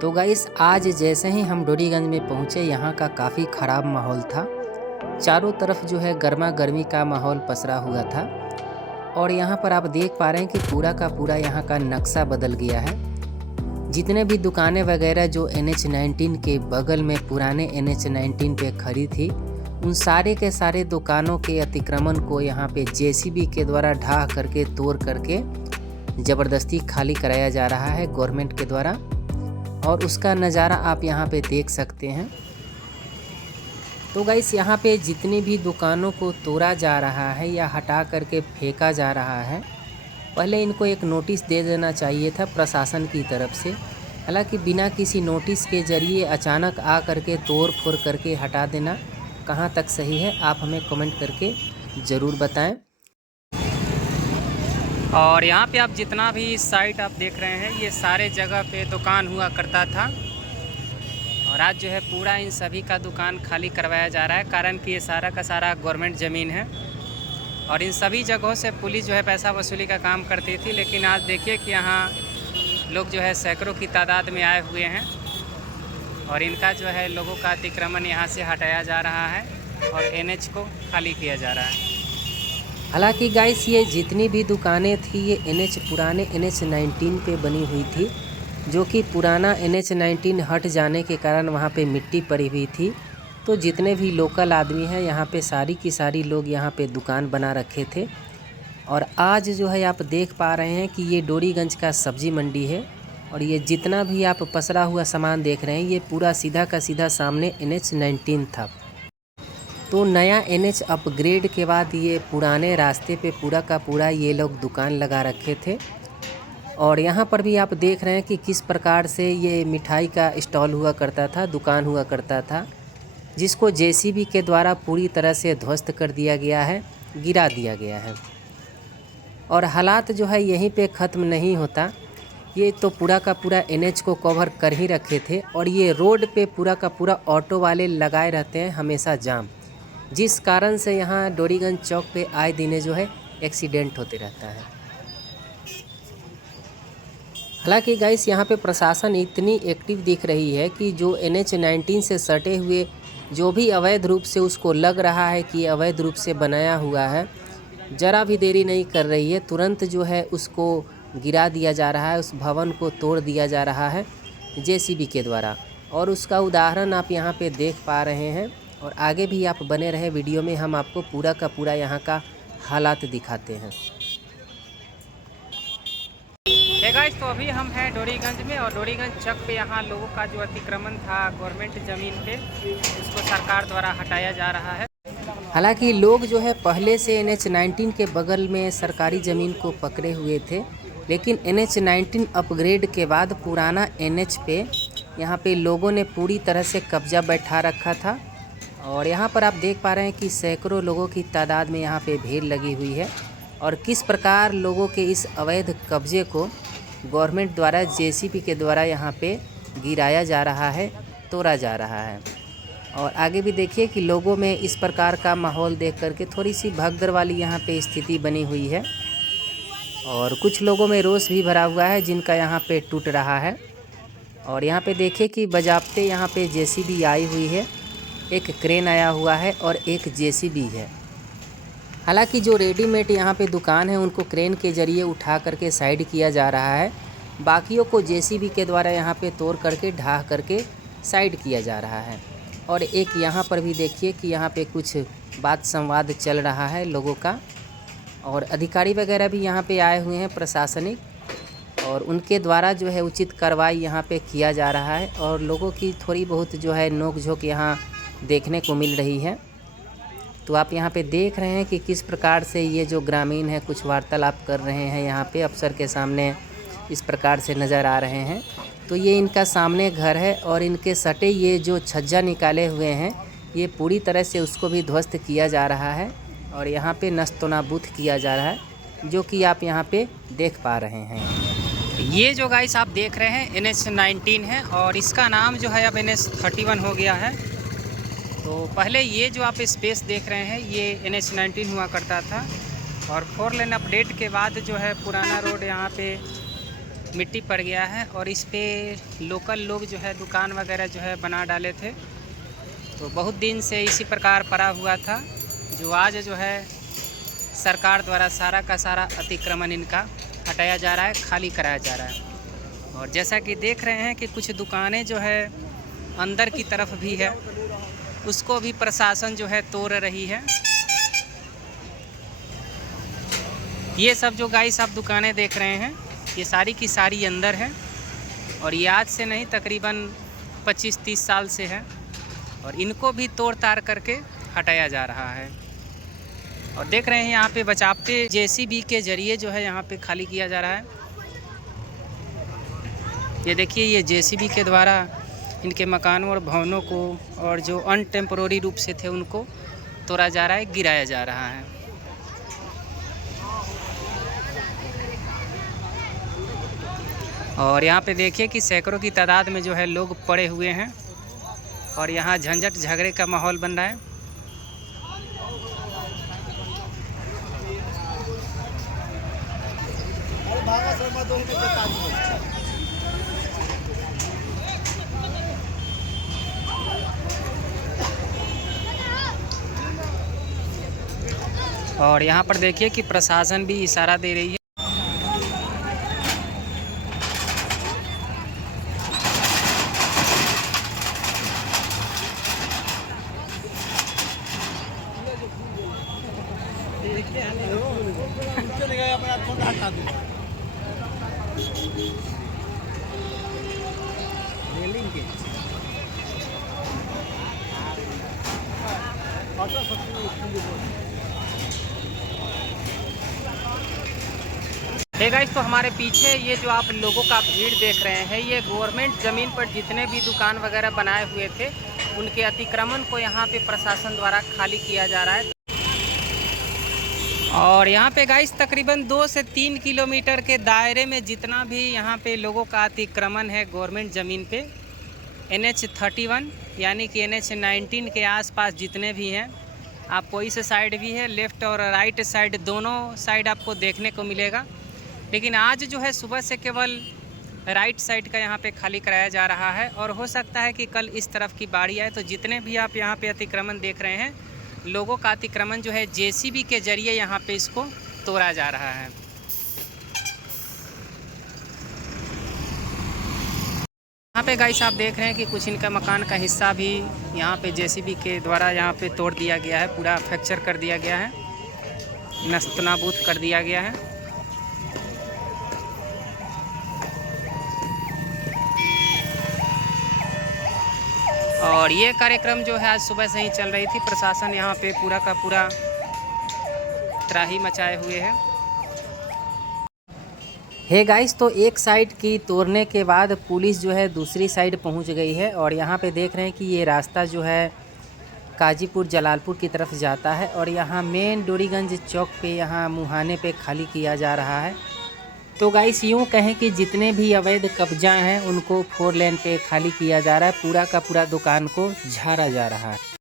तो गाइस आज जैसे ही हम डोरीगंज में पहुँचे यहाँ का काफ़ी ख़राब माहौल था। चारों तरफ जो है गर्मा गर्मी का माहौल पसरा हुआ था और यहाँ पर आप देख पा रहे हैं कि पूरा का पूरा यहाँ का नक्शा बदल गया है। जितने भी दुकानें वगैरह जो NH-19 के बगल में पुराने NH-19 पे खड़ी थी, उन सारे के सारे दुकानों के अतिक्रमण को यहाँ पे JCB के द्वारा ढाह करके तोड़ करके ज़बरदस्ती खाली कराया जा रहा है गवर्नमेंट के द्वारा। और उसका नज़ारा आप यहाँ पे देख सकते हैं। तो गाइस यहाँ पे जितनी भी दुकानों को तोड़ा जा रहा है या हटा करके फेंका जा रहा है, पहले इनको एक नोटिस दे देना चाहिए था प्रशासन की तरफ से। हालांकि बिना किसी नोटिस के ज़रिए अचानक आ करके तोड़ फोड़ करके हटा देना कहाँ तक सही है, आप हमें कमेंट करके ज़रूर बताएं। और यहाँ पे आप जितना भी साइट आप देख रहे हैं, ये सारे जगह पे दुकान हुआ करता था और आज जो है पूरा इन सभी का दुकान खाली करवाया जा रहा है। कारण कि ये सारा का सारा गवर्नमेंट ज़मीन है और इन सभी जगहों से पुलिस जो है पैसा वसूली का काम करती थी। लेकिन आज देखिए कि यहाँ लोग जो है सैकड़ों की तादाद में आए हुए हैं और इनका जो है लोगों का अतिक्रमण यहाँ से हटाया जा रहा है और NH को खाली किया जा रहा है। हालांकि गाइस ये जितनी भी दुकानें थी ये पुराने NH-19 पे बनी हुई थी, जो कि पुराना NH-19 हट जाने के कारण वहाँ पे मिट्टी पड़ी हुई थी। तो जितने भी लोकल आदमी हैं यहाँ पे सारी की सारी लोग यहाँ पे दुकान बना रखे थे। और आज जो है आप देख पा रहे हैं कि ये डोरीगंज का सब्जी मंडी है और ये जितना भी आप पसरा हुआ सामान देख रहे हैं ये पूरा सीधा का सीधा सामने NH-19 था। तो नया NH अपग्रेड के बाद ये पुराने रास्ते पे पूरा का पूरा ये लोग दुकान लगा रखे थे। और यहाँ पर भी आप देख रहे हैं कि किस प्रकार से ये मिठाई का स्टॉल हुआ करता था, दुकान हुआ करता था, जिसको JCB के द्वारा पूरी तरह से ध्वस्त कर दिया गया है, गिरा दिया गया है। और हालात जो है यहीं पे ख़त्म नहीं होता, ये तो पूरा का पूरा NH को कवर कर ही रखे थे और ये रोड पे पूरा का पूरा ऑटो वाले लगाए रहते हैं हमेशा जाम, जिस कारण से यहाँ डोरीगंज चौक पे आए दिन जो है एक्सीडेंट होते रहता है। हालांकि गाइस यहाँ पे प्रशासन इतनी एक्टिव दिख रही है कि जो NH-19 से सटे हुए जो भी अवैध रूप से उसको लग रहा है कि अवैध रूप से बनाया हुआ है, ज़रा भी देरी नहीं कर रही है, तुरंत जो है उसको गिरा दिया जा रहा है, उस भवन को तोड़ दिया जा रहा है JCB के द्वारा। और उसका उदाहरण आप यहाँ पे देख पा रहे हैं और आगे भी आप बने रहे वीडियो में, हम आपको पूरा का पूरा यहाँ का हालात दिखाते हैं। हे गाइस, तो अभी हम हैं डोरीगंज में और डोरीगंज चौक पे यहाँ लोगों का जो अतिक्रमण था गवर्नमेंट ज़मीन पे, उसको सरकार द्वारा हटाया जा रहा है। हालांकि लोग जो है पहले से NH-19 के बगल में सरकारी ज़मीन को पकड़े हुए थे, लेकिन NH-19 अपग्रेड के बाद पुराना NH पे यहाँ पे लोगों ने पूरी तरह से कब्जा बैठा रखा था। और यहाँ पर आप देख पा रहे हैं कि सैकड़ों लोगों की तादाद में यहाँ पे भीड़ लगी हुई है और किस प्रकार लोगों के इस अवैध कब्जे को गवर्नमेंट द्वारा JCB के द्वारा यहाँ पे गिराया जा रहा है, तोड़ा जा रहा है। और आगे भी देखिए कि लोगों में इस प्रकार का माहौल देख करके थोड़ी सी भगदड़ वाली यहाँ पे स्थिति बनी हुई है और कुछ लोगों में रोष भी भरा हुआ है जिनका यहाँ पे टूट रहा है। और यहाँ पे देखिए कि बजाबते यहाँ पे JCB आई हुई है, एक क्रेन आया हुआ है और एक JCB है। हालांकि जो रेडीमेड यहाँ पे दुकान है उनको क्रेन के ज़रिए उठा करके साइड किया जा रहा है, बाकियों को JCB के द्वारा यहाँ पे तोड़ करके ढाह करके साइड किया जा रहा है। और एक यहाँ पर भी देखिए कि यहाँ पे कुछ बात संवाद चल रहा है लोगों का और अधिकारी वगैरह भी यहाँ पे आए हुए हैं प्रशासनिक, और उनके द्वारा जो है उचित कार्रवाई यहाँ पे किया जा रहा है। और लोगों की थोड़ी बहुत जो है नोक झोंक यहाँ देखने को मिल रही है। तो आप यहाँ पे देख रहे हैं कि किस प्रकार से ये जो ग्रामीण है कुछ वार्तालाप कर रहे हैं, यहाँ पे अफसर के सामने इस प्रकार से नज़र आ रहे हैं। तो ये इनका सामने घर है और इनके सटे ये जो छज्जा निकाले हुए हैं ये पूरी तरह से उसको भी ध्वस्त किया जा रहा है और यहाँ पे नस्तोनाबूद किया जा रहा है, जो कि आप यहाँ पे देख पा रहे हैं। ये जो गाइस आप देख रहे हैं NH-19 है और इसका नाम जो है अब NH-31 हो गया है। तो पहले ये जो आप स्पेस देख रहे हैं ये NH-19 हुआ करता था और 4 लेन अपडेट के बाद जो है पुराना रोड यहाँ पे मिट्टी पड़ गया है और इस पे लोकल लोग जो है दुकान वगैरह जो है बना डाले थे। तो बहुत दिन से इसी प्रकार पड़ा हुआ था, जो आज जो है सरकार द्वारा सारा का सारा अतिक्रमण इनका हटाया जा रहा है, खाली कराया जा रहा है। और जैसा कि देख रहे हैं कि कुछ दुकानें जो है अंदर की तरफ भी है, उसको भी प्रशासन जो है तोड़ रही है। ये सब जो गाइस आप दुकानें देख रहे हैं, ये सारी की सारी अंदर है और ये आज से नहीं तकरीबन 25-30 साल से है और इनको भी तोड़ ताड़ करके हटाया जा रहा है। और देख रहे हैं यहाँ पे बचावते जेसीबी के जरिए जो है यहाँ पे खाली किया जा रहा है। ये देखिए, ये जेसीबी के द्वारा इनके मकानों और भवनों को और जो अनटेम्पोररी रूप से थे उनको तोड़ा जा रहा है, गिराया जा रहा है। और यहाँ पे देखिए कि सैकड़ों की तादाद में जो है लोग पड़े हुए हैं और यहाँ झंझट झगड़े का माहौल बन रहा है। और यहाँ पर देखिए कि प्रशासन भी इशारा दे रही है। हे गाइस, तो हमारे पीछे ये जो आप लोगों का भीड़ देख रहे हैं, ये गवर्नमेंट ज़मीन पर जितने भी दुकान वगैरह बनाए हुए थे उनके अतिक्रमण को यहाँ पे प्रशासन द्वारा खाली किया जा रहा है। और यहाँ पे गाइस तकरीबन 2 से 3 किलोमीटर के दायरे में जितना भी यहाँ पे लोगों का अतिक्रमण है गवर्नमेंट ज़मीन पे, NH 31 यानी कि NH 19 के आसपास जितने भी हैं, आपको इस साइड भी है, लेफ़्ट और राइट साइड दोनों साइड आपको देखने को मिलेगा। लेकिन आज जो है सुबह से केवल राइट साइड का यहाँ पे खाली कराया जा रहा है और हो सकता है कि कल इस तरफ की बारी आए। तो जितने भी आप यहाँ पे अतिक्रमण देख रहे हैं, लोगों का अतिक्रमण जो है जेसीबी के जरिए यहाँ पे इसको तोड़ा जा रहा है। यहाँ पे गाइस आप देख रहे हैं कि कुछ इनका मकान का हिस्सा भी यहाँ पे जेसीबी के द्वारा यहाँ पे तोड़ दिया गया है, पूरा फ्रैक्चर कर दिया गया है, नस्तनाबूद कर दिया गया है। और ये कार्यक्रम जो है आज सुबह से ही चल रही थी। प्रशासन यहाँ पे पूरा का पूरा त्राही मचाए हुए है। हे गाइस, तो एक साइड की तोड़ने के बाद पुलिस जो है दूसरी साइड पहुँच गई है और यहाँ पे देख रहे हैं कि ये रास्ता जो है काजीपुर जलालपुर की तरफ जाता है और यहाँ मेन डोरीगंज चौक पे यहाँ मुहाने पे खाली किया जा रहा है। तो गाइस यूँ कहें कि जितने भी अवैध कब्जा हैं उनको 4 लेन पे खाली किया जा रहा है, पूरा का पूरा दुकान को झाड़ा जा रहा है।